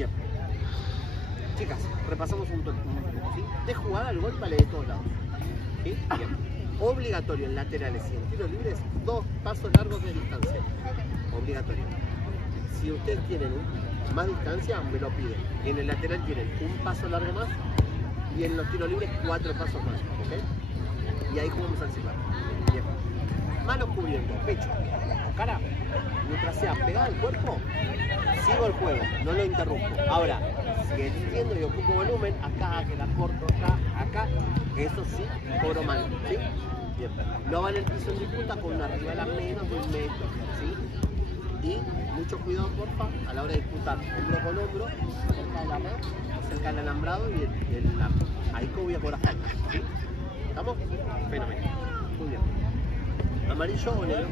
Bien. Chicas, repasamos un poco, ¿sí? De jugada al gol vale de todos lados. ¿Sí? Bien. Obligatorio en laterales y en tiros libres, 2 pasos largos de distancia. Obligatorio. Si ustedes tienen más distancia, me lo piden. En el lateral tienen un paso largo más y en los tiros libres 4 pasos más. ¿Ok? Y ahí jugamos al silbar. Bien. Manos cubriendo, pecho, cara. Mientras sea pegada al cuerpo, sigo el juego, no lo interrumpo. Ahora, si entiendo y ocupo volumen, acá, que la corto, acá, eso sí, cobro mal, ¿sí? Bien, no van en el piso en disputa con una rival a menos de 1 metro, ¿sí? Y mucho cuidado, porfa, a la hora de disputar hombro con hombro, cerca de la red, cerca del alambrado y el arco. Ahí que voy a cobrar falta, ¿sí? ¿Estamos? Fenomenal. Muy bien. ¿Amarillo o negro?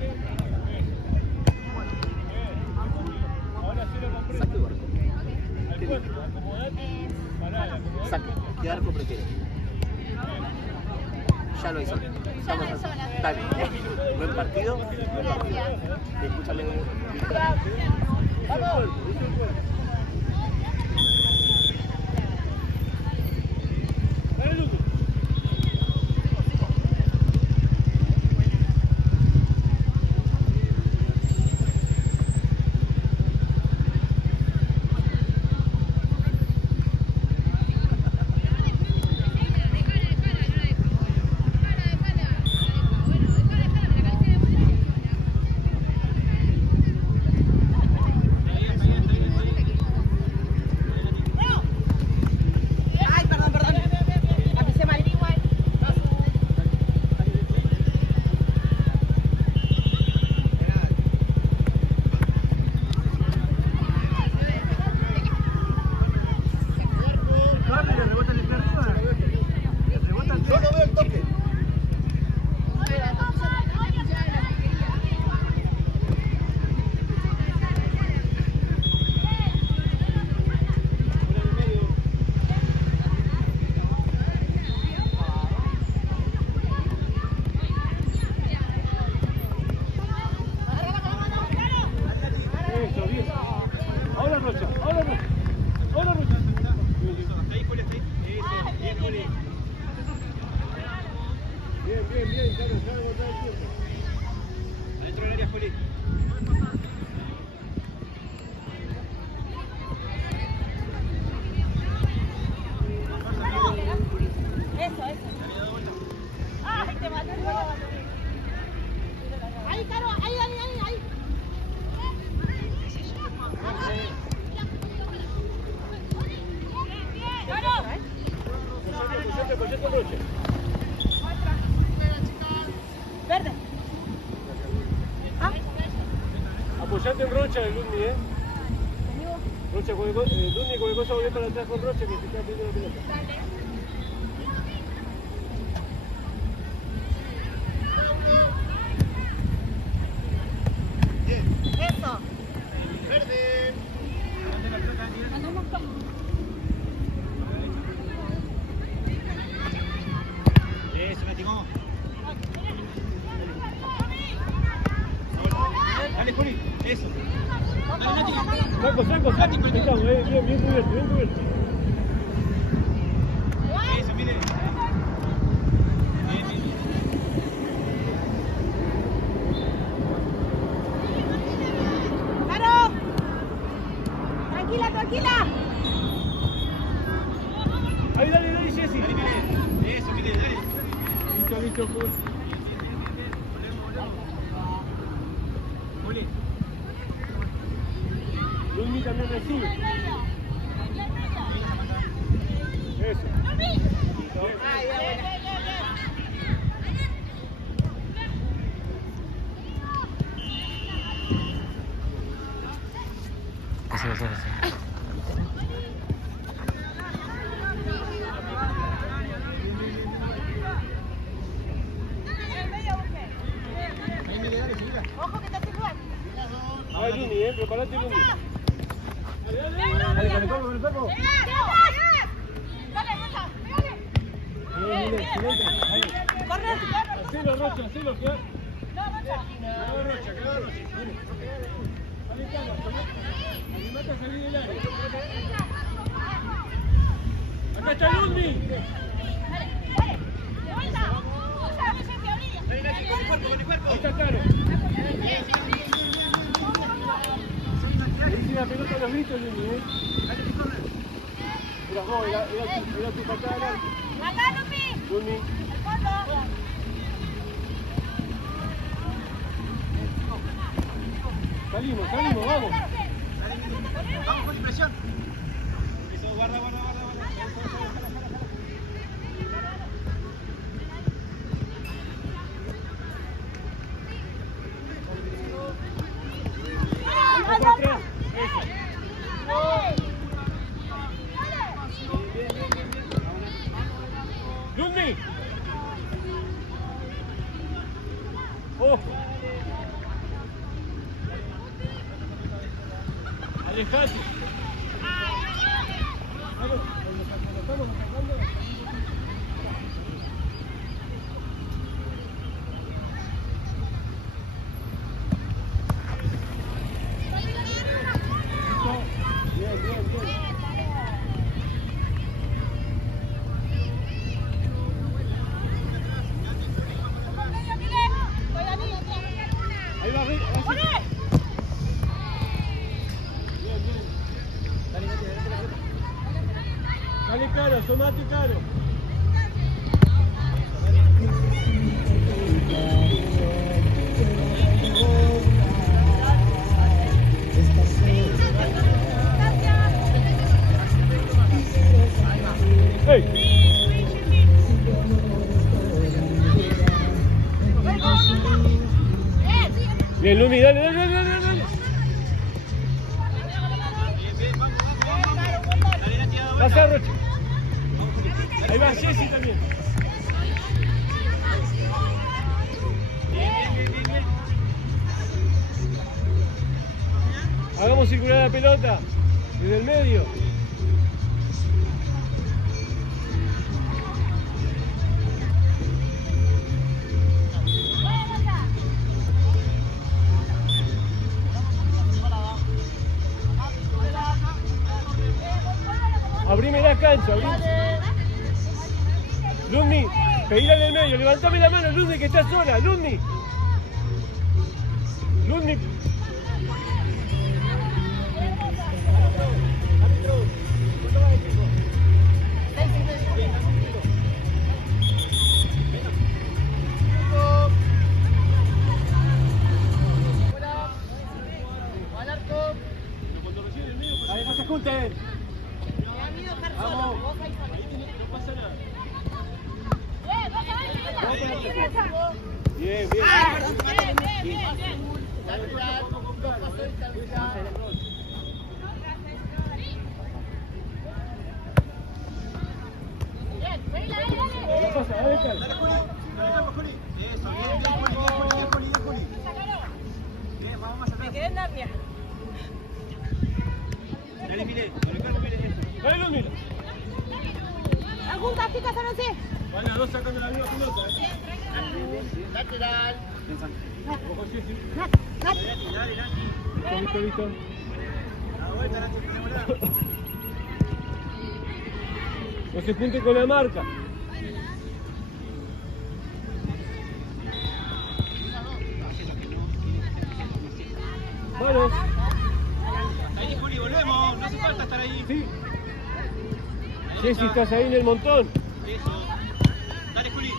Saque o arco. ¿Qué dice? Saque. ¿Qué arco prefiere? Ya no hay zona. Estamos así. Está bien. Buen partido. Buen partido. Escúchame. ¡Vamos! Verde. Apoyate en Rocha, el Luni, Rocha, Luni, cualquier cosa volver para atrás con Rocha que se está pidiendo la pelota. Eso. Verde. Eso, Natimó. Dale, Juli. Eso. Dale, Nati. Saco. Estamos, bien cubierto. Eso, mire. Bien. ¡Claro! Tranquila. Ahí, dale, Jessy. Dale, mire. Eso, mire, dale. Listo, Juli. Juli. Luni también recibe. Eso. Ay, bueno. Ojo que te hace jugar. Ay, Luni, preparate, Luni. Dale, Dale, con el taco. Dale, corre. Hacelo, Rocha, que... No, Rocha. Quedó Rocha. Ahí está, Trata de salir del área. Acá está Ludmi. Ahí está Caro. Le la pelota a los gritos, Ludmi, Mira, vos, era tu patada al arco. Ludmi. Salimos, vamos. Vamos con impresión. Eso, guarda. Ludmi. Ojo. Alejate. Vamos, cuando estamos atacando. Bien. Ahí va, bien. Dale Caro, sumate Caro. ¡Hey! Bien, Lumi, dale. Bien, vamos. Dale, Nati, da vuelta. Pasa, Roche. Ahí va Jessy también. Bien. Hagamos circular la pelota desde el medio. Abrime la cancha, Ludmi, pedila en el medio, levantame la mano, Ludmi, que está sola, Ludmi. Ahí no se junten. Vamos. No pasa nada. Bien. ¿Qué pasa? Dale, Juli. Eso, bien, Juli. Bien, vamos más atrás. Me quedé en Narnia. Dale, Mile, eso. Dale, Ludmi. ¿Algún tacita, San José? Van a dos sacando la misma pelota. Lateral. Ojo, Jessy. Dale. Listo. A la vuelta, Nati, ponémosla. No se junte con la marca. Vamos. Ahí, Juli, volvemos. No hace falta estar ahí. Sí. Jessy, estás ahí en el montón. Eso. Dale, Juli.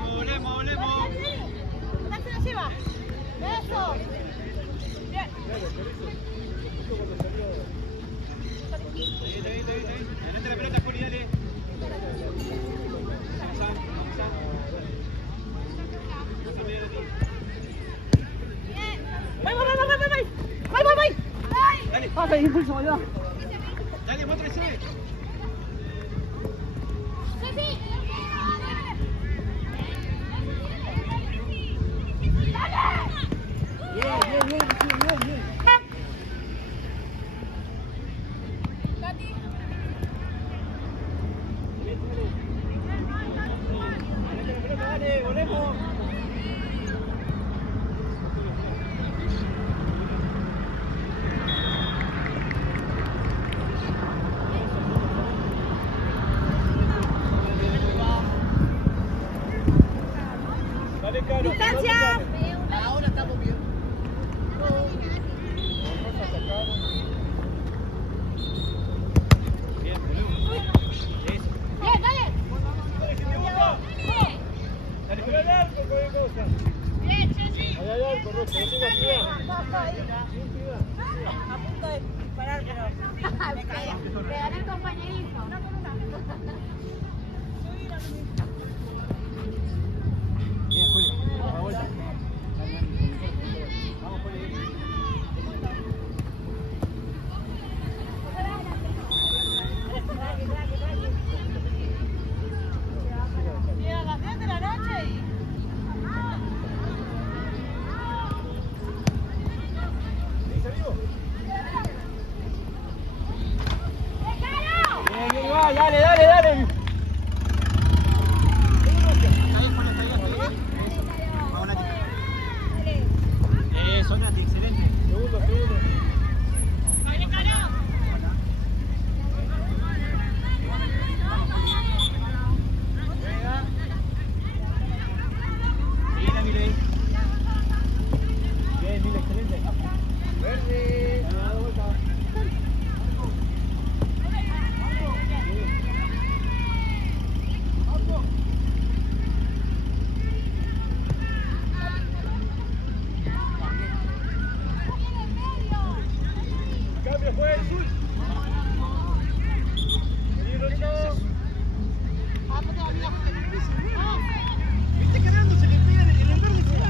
Volvemos. ¿Dónde se la lleva? Eso. Bien. Ahí. Adelante la pelota, Juli, dale. Voy. Dale. Pasa, impulso, allá. Dale, muéstrese. Bien. Dale, volvemos. vivo. Bien, igual, dale. Eso, Nati, excelente. Segundo. Bien, Miley. Bien, Mil, excelente. Verde. Cambio, juez. Vení, Rocho. ¿Viste quedando? Se le pega en el verde y se va.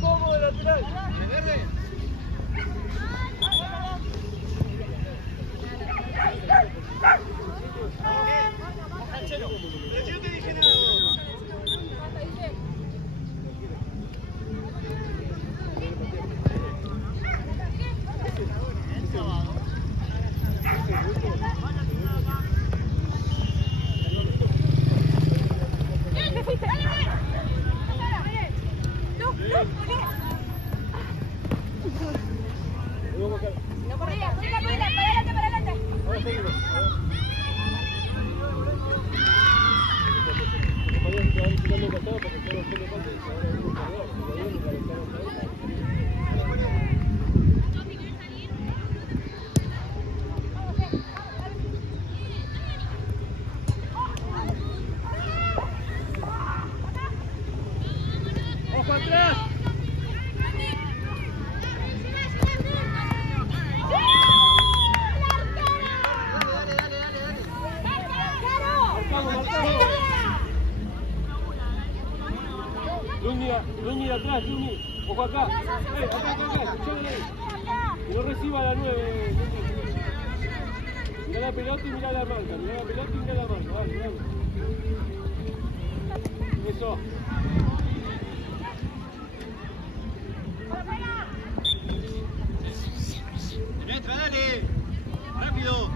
Cómodo de lateral. ¿En el verde? Canchero. Pero yo no te dije nada. No corría, para adelante. Ahora seguimos. Los compañeros se van tirando el costado porque fueron haciendo cosas y ahora uno corrió. Y ahí me calentaron la cabeza. ¡Ojo atrás! Luni de atrás, Luni. Ojo acá. Acá. Escuchame ahí. No reciba la 9, Luni. Mirá la pelota y mirá la marca. Dale, vamos. Eso. Penetra, dale. Rápido.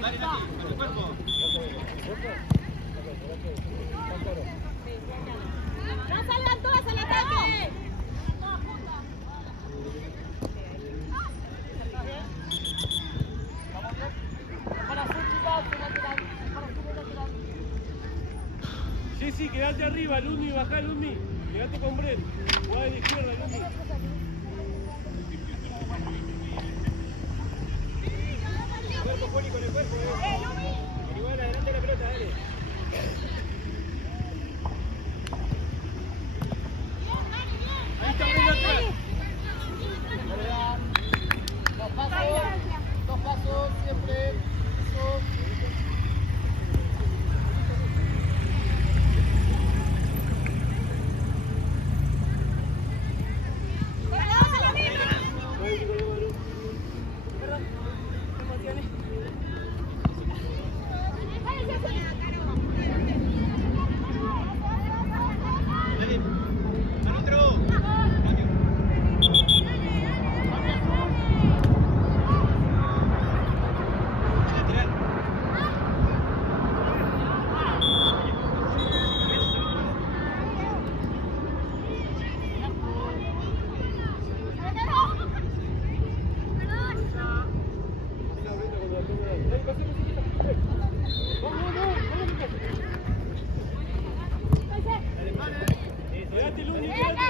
Dale, Nati, con el cuerpo. No salgan todas al ataque. Sí, quedate arriba, Luni, bajá, Luni. Quedate con Brett. Jugá de la izquierda, Luni. Cuerpo, Poli, con el cuerpo, Igual, adelante la pelota, dale. Ahí está Brett atrás. Dos pasos, siempre. Eso. Dale. Al otro. Lateral. Quedate, Luni, quedate.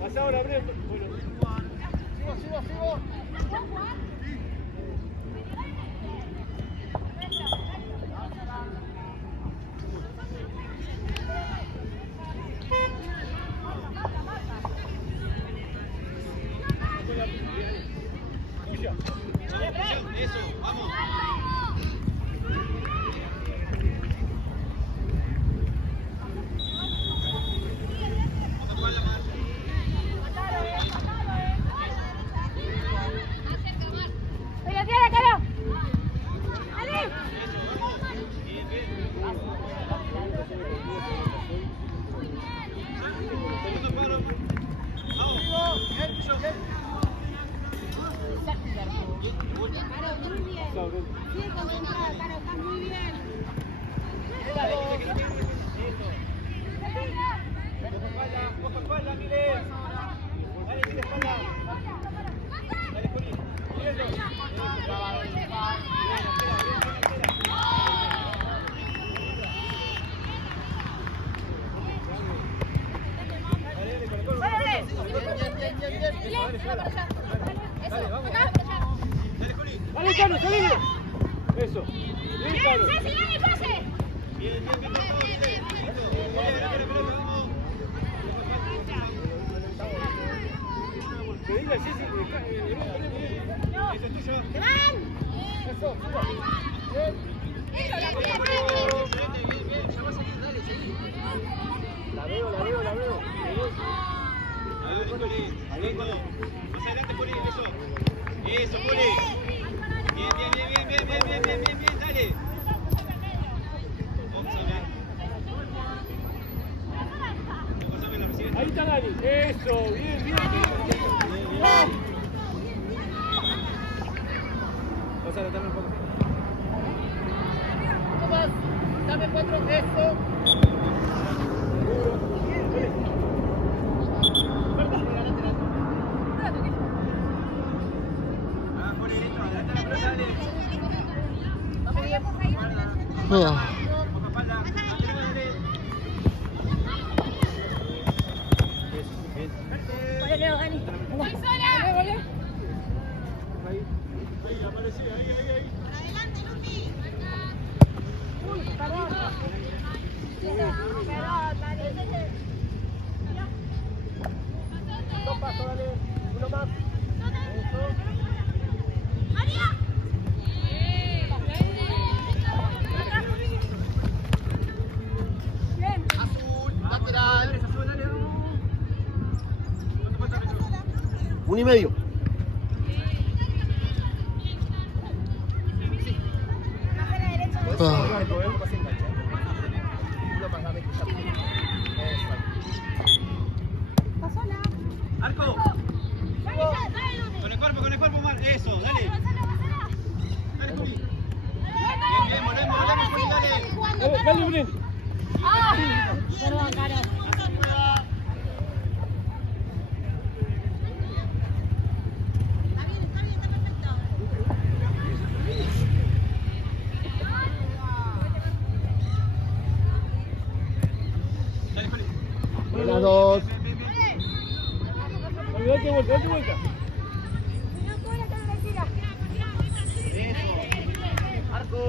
Pasa ahora, Brett. Bueno. Sigo. Dale, vamos. Dale, Juli. Dale, Cano, salile. Eso. Bien, Cano. ¡Ceci, dale, pase! Bien, bien, bien, por favor, Chile. Vamos. Pedile a Ceci. Eso es tuyo. ¡Te van! Eso. Bien. ¡Eso, la tía! Bien, bien. Ya va a salir, dale, seguí. La veo. Dale, Juli. Bien, Juli. Más adelante, Juli. Eso. Eso, Juli. Bien, dale. Vamos a ver. Vamos a ver, lo recibe. Ahí está Dani. Eso, bien. Vamos a anotarlo un poco. Dame 4, esto. Ah, por derecho, adelante la pelota, dale. Poca espalda. Dale. ¡Vale, Leo, Dani! ¡Voy sola! Ahí aparecí, ahí. Perdón, Dani. Dos pasos, dale. Uno más. ¡María! Bien. Azul, lateral. Dale, Azul, dale. ¿Cuánto falta, Pedro? 1,5. Más a la derecha. Uno más, dame que ya. Eso. Pasala. Arco. Dale, Con el cuerpo, Mar. Eso, dale. Dale, Juli. Bien, volvemos, Juli, dale. Dale, Bren. Perdón, Caro. Dale, Juli. Una, 2. Date vuelta. Eso. Arco.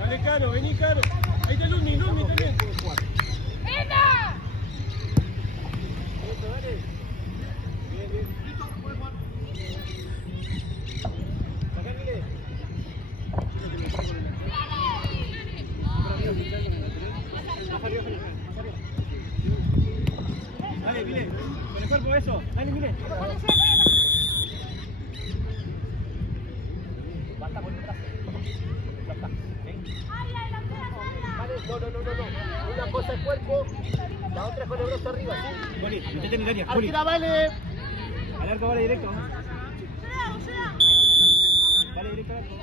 Dale, Cano, vení, Cano. Ahí está Lumi también. ¡Enda! Eso, dale. Bien. Sacá, Mile. Dale, Mile. Con el cuerpo, eso. Dale, Mile. Basta por detrás. Ya está. ¡Ay, la delantera, Vale, no. Una cosa es cuerpo, la otra es con el brazo arriba, ¿sí? Juli, metete en el área. Juli. Arquera, vale. Al arco, vale directo. Vale directo al arco.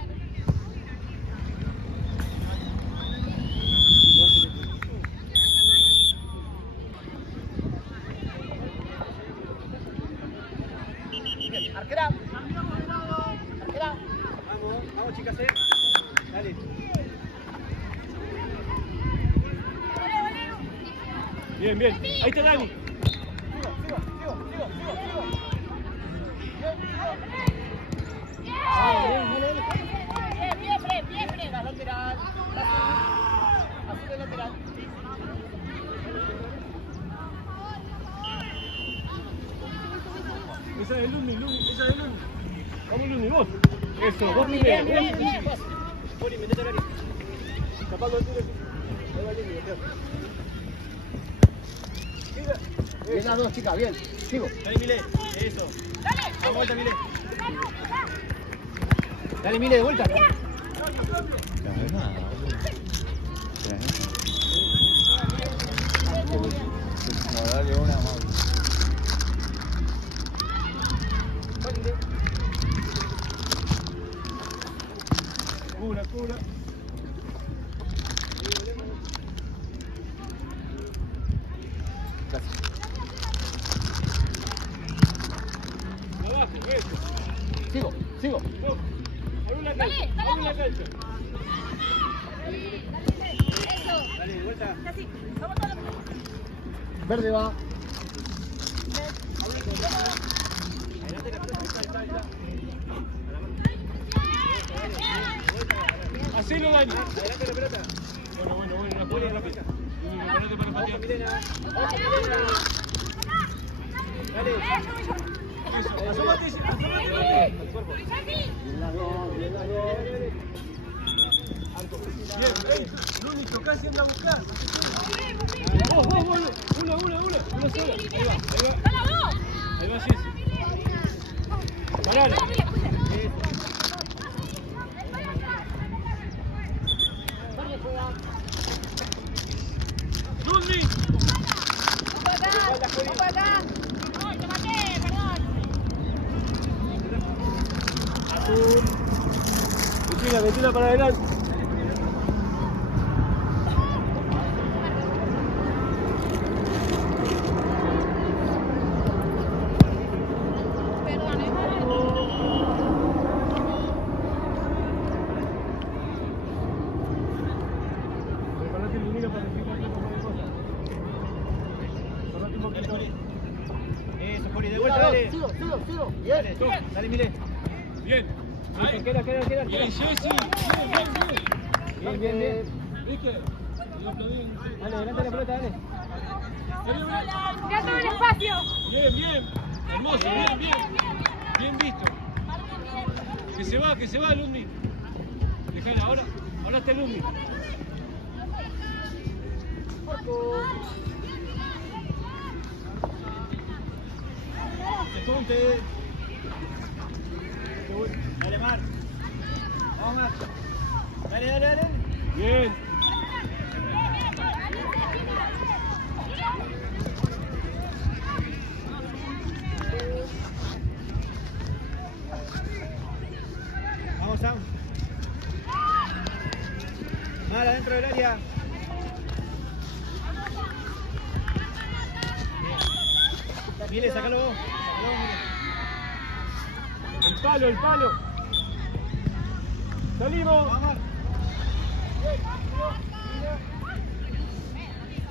Arquera. Vamos, chicas, Dale. Bien. Ahí está Dani. Bien. La lateral. Azul de lateral. Esa es Lumi. Vamos, Lumi, vos. Eso, vos primero. Bien. Juli, metete al área. Tapando el tiro. Ahí va Lumi, Bien las dos, chicas, bien. Sigo. Dale, Mile. Eso. Dale. Vamos, vuelta, Mile. Dale, Mile, de vuelta. Cura. Sigo. Abre la cancha, abre la cancha. Dale, de vuelta. Verde va. Hacelo, Dani. Adelante la pelota. Bueno, la jugada rápida. Ponete para patear. Milena. Dale. Asómate. Bien, ey, Luni, tocá y anda a buscar. Vos, una sola. Ahí va Jessy. Parala. Luni. Metila para adelante. Preparate, Lunina, para decir cualquier cosa. Preparate un poquito. Eso, Juli, de vuelta, dale. Sigo. Dale, dale, Milena. Bien. Ahí. Queda. Bien, Jessy. Bien. ¿Viste? Y aplaudí. Dale, adelante la pelota, dale. Ya todo el espacio. Bien. Hermoso, bien. Bien visto. Que se va, Lundi. Dejala, ahora está Lundi. Despunte. Dale, Mar. Vamos, Mar. Dale. Bien. Vamos, Sam. Mar, adentro del área. Mire, sácalo vos. El palo. Salimos. Vamos, Mar.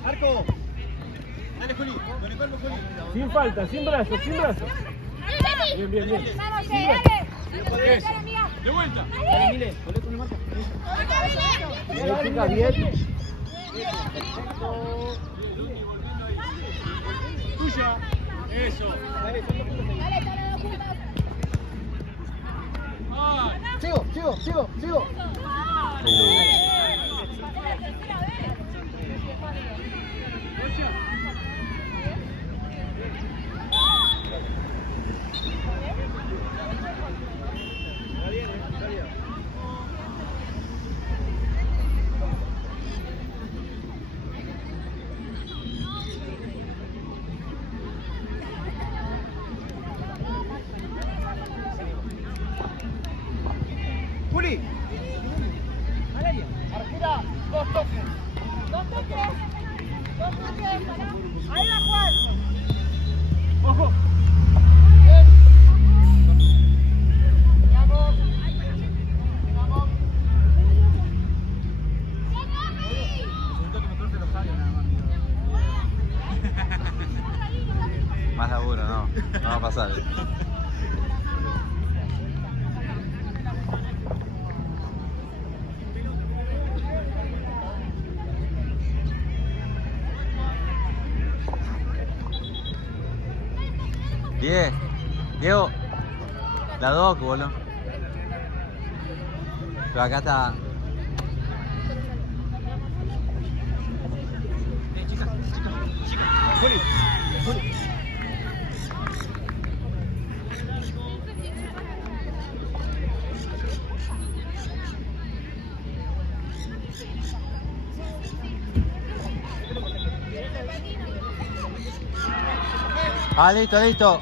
Arco. Dale, Juli. Con el cuerpo, Juli. Sin falta, sin brazo. Bien. Eso. De vuelta. Dale, Mile. Volé con la marca. Bien. Tuya. Eso. Dale, son 2 puntos ahí. Ay. Sigo. Está bien, está bien. Juli. Arquera, 2 toques. Ahí va Juan. Ojo. Más laburo, no va a pasar. Diego, la doc, boludo. Pero acá está. Chicas. Juli. Ah, listo.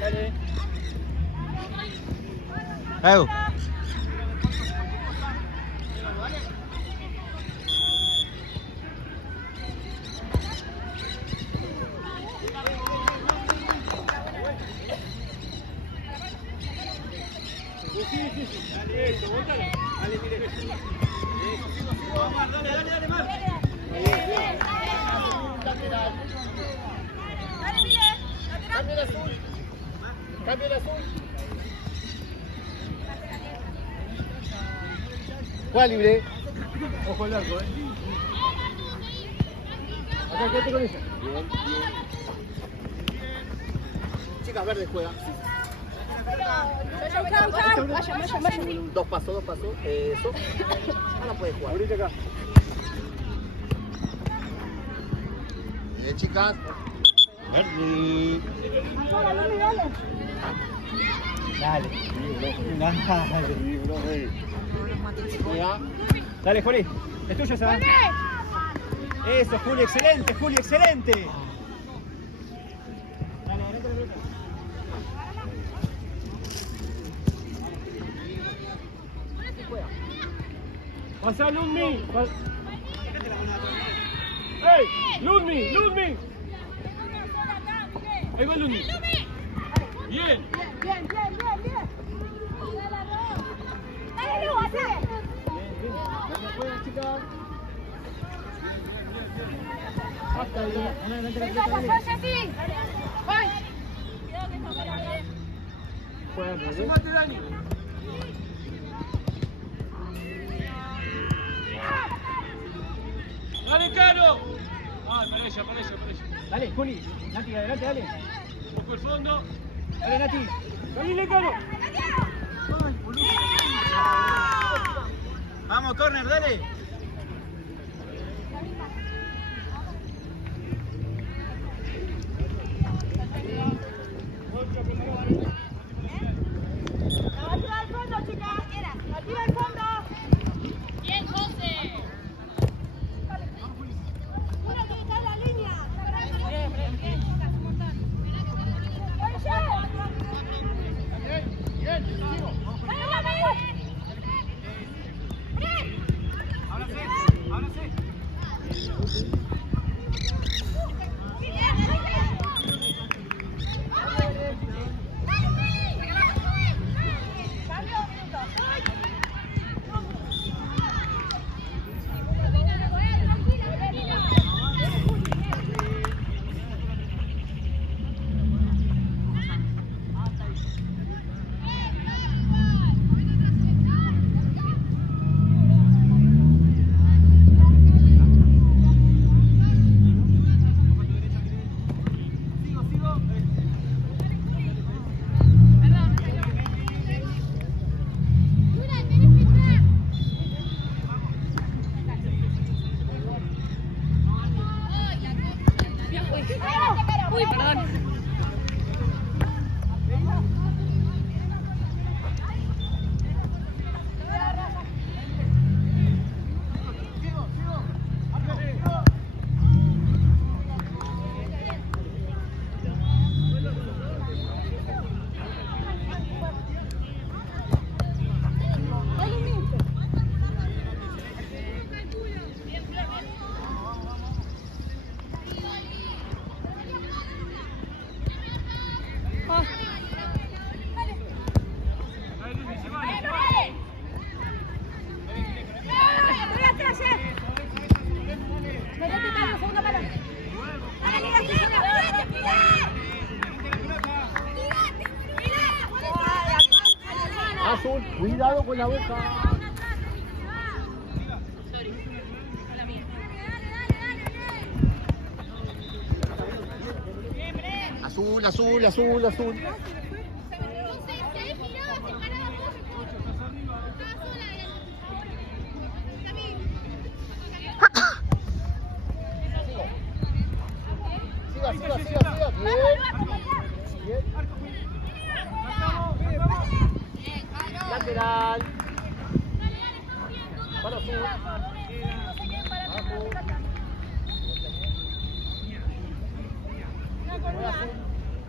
Dale. Juega libre. Ojo al arco, Acá, quédate con ella. Bien. Chicas, verde juega. Vayan. Dos pasos. Eso. Ahora puede jugar. Abrite acá. Bien, chicas. Verde. Juega. Dale, Juli. Es tuya esa. Eso, Juli, excelente, Juli, excelente. Dale, adelante. Pasá, Ludmi. ¡Ey! ¡Ludmi! Ahí va Ludmi. Bien. Bien. Dale, Lu, así. Sumate, Dani. Dale, Caro. Para ella. Dale, Juli. Nati, adelante, dale. Un poco el fondo. Dale, Nati. Dale, Caro. Vamos, corner, dale. Atira al fondo, chicas. Atira al fondo. Bien, José. Uno que está en la línea. Bien. Un montón. Bien, sigo. Ahora sí. Uy, perdón. Azul, cuidado con la boca. Azul. Siga. Bien. Lateral. Para Azul.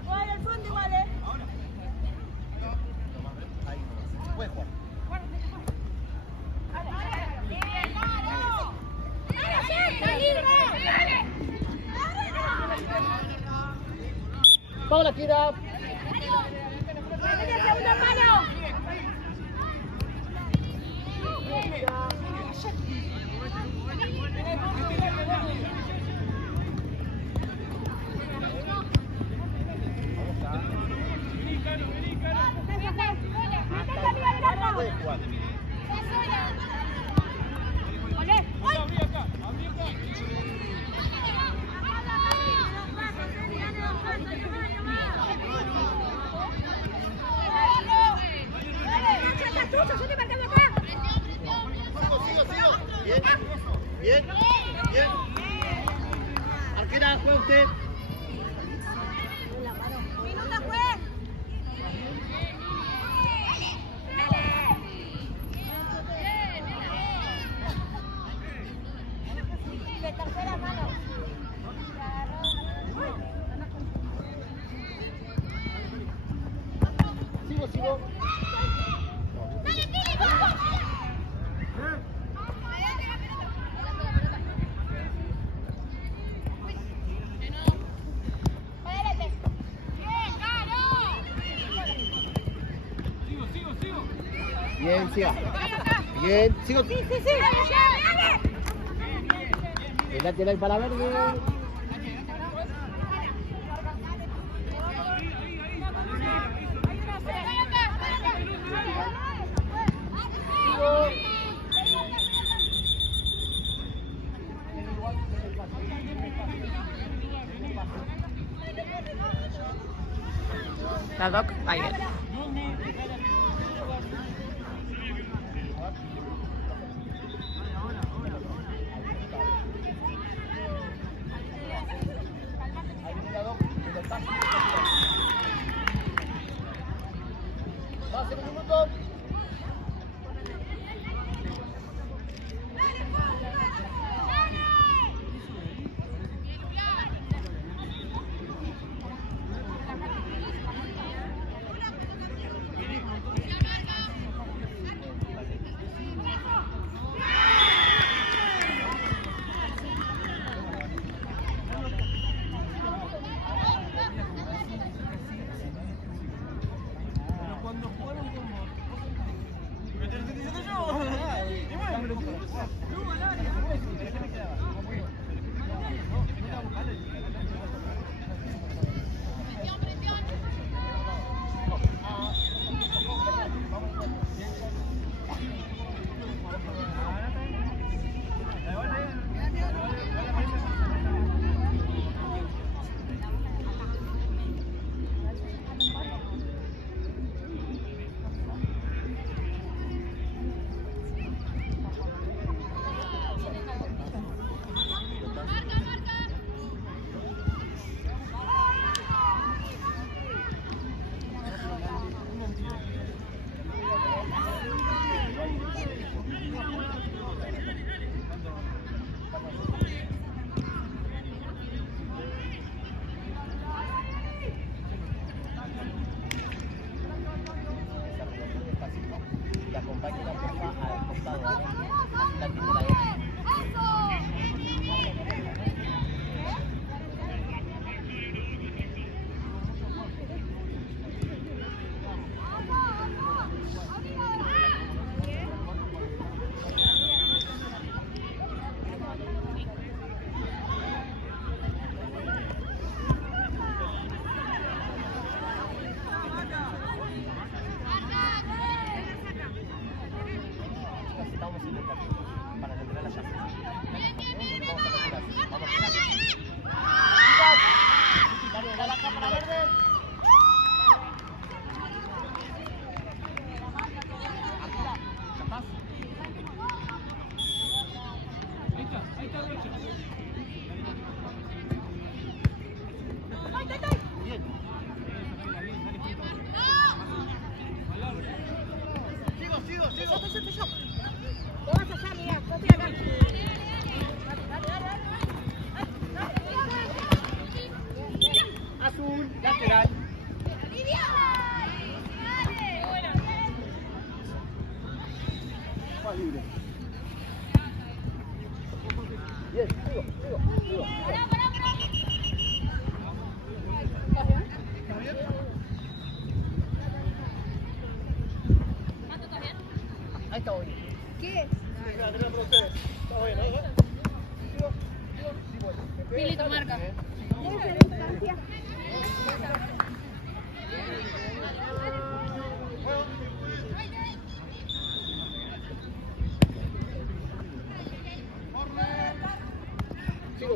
Juega al fondo igual, ¿eh? Puede jugar. Paula quiera. ¡Segunda mano! Puede jugar. Bien. Bien. Arquera, juega usted. Minuto, juez. De tercera mano. Sigo. Dale, Tili, vamos. Párate. Bien, Caro. Sigo. Bien, siga. Bien, sigo. Sí. Dale. El lateral para Verde. La Doc Bayer. Pase un minuto.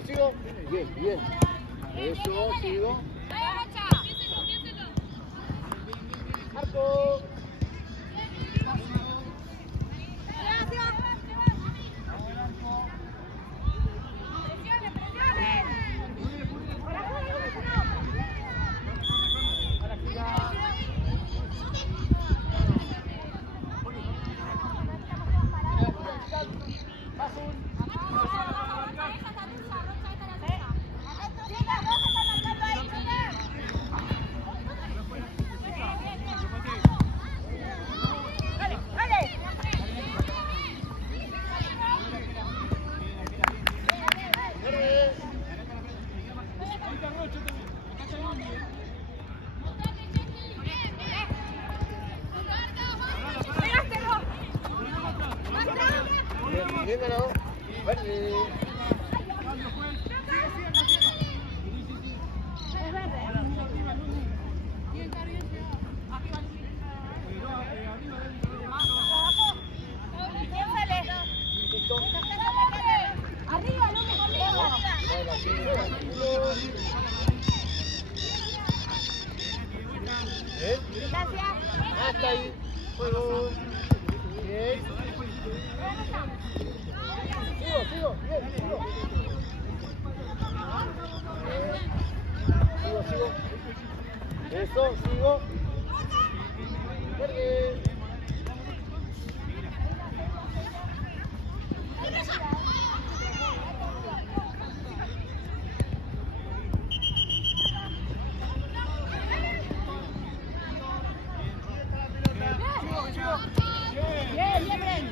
Sigo. Bien. Eso, sigo. Marco. Arriba, Luque, conmigo. Gracias. Hasta ahí. Juego. Bien. Sigo. Bien, sigo. Sigo. Eso, sigo. Verde. Bien, Bren.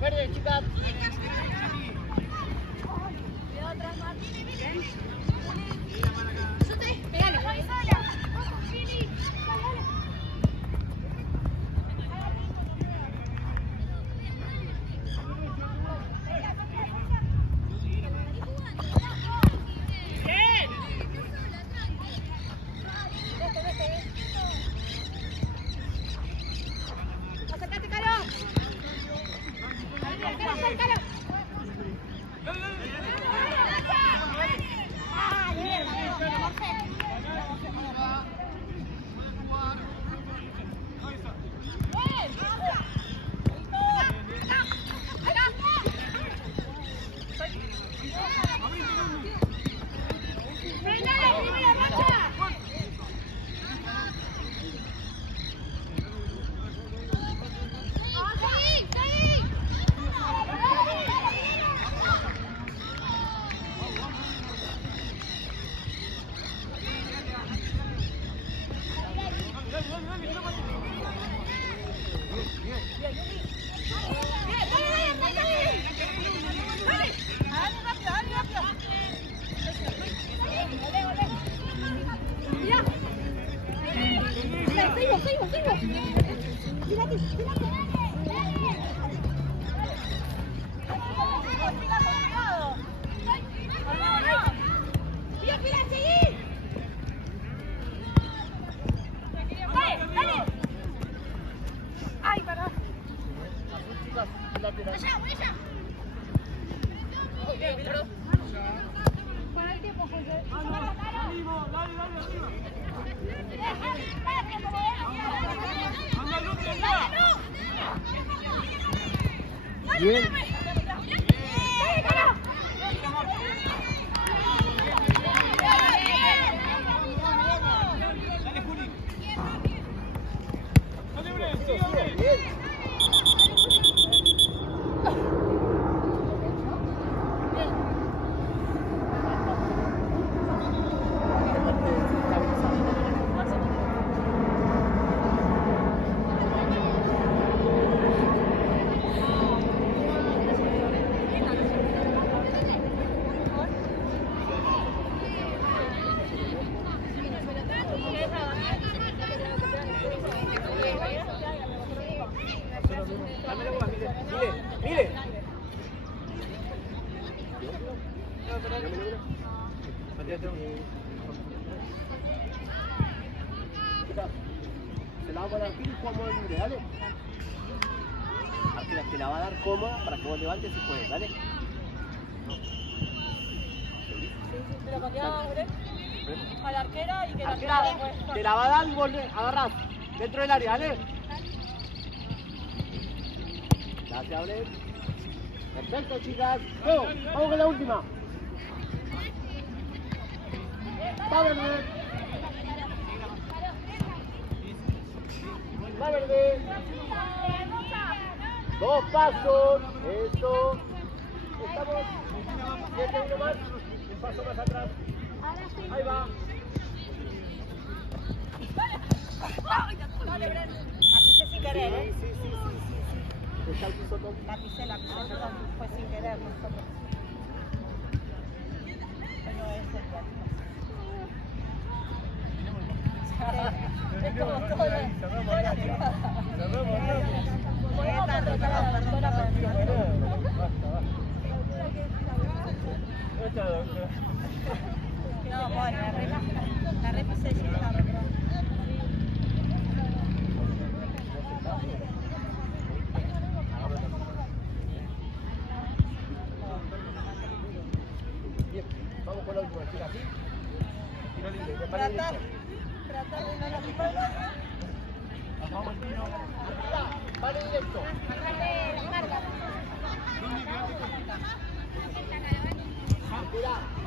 Verde, chicas. Acércate, Caro. Acércalo. Ah, mierda, Ay, perdón. Para el tiempo, José. Bien. Mire. Se la vamos a dar aquí y jugamos el libre, ¿dale? Arquera, te la va a dar cómoda para que vos levantes y juegues, ¿dale? Pero cambiamos, a la arquera y que la Arquera, te la va a dar y vos agarrás dentro del área, ¿dale? Gracias, Bren. Perfecto, chicas. Luego, vamos con la última. Va verde. Va verde. 2 pasos. Eso. Estamos. 7, 1 más. Un paso más atrás. Ahí va. Dale, Bren. La pisé sin querer, ¿eh? Sí. Está el piso todo. La pisé, perdón. Fue sin querer nosotros. Pero es el Es como todo. Cerramos rápido. Podemos contratar a la doctora para el Basta. Esta doctora. No, bueno, la repa se lleva. Bien, vamos con la última, chicas, ¿sí? Tiro libre, Tratar de no lastimar. Vamos el tiro. Vale directo. Marca. Espera.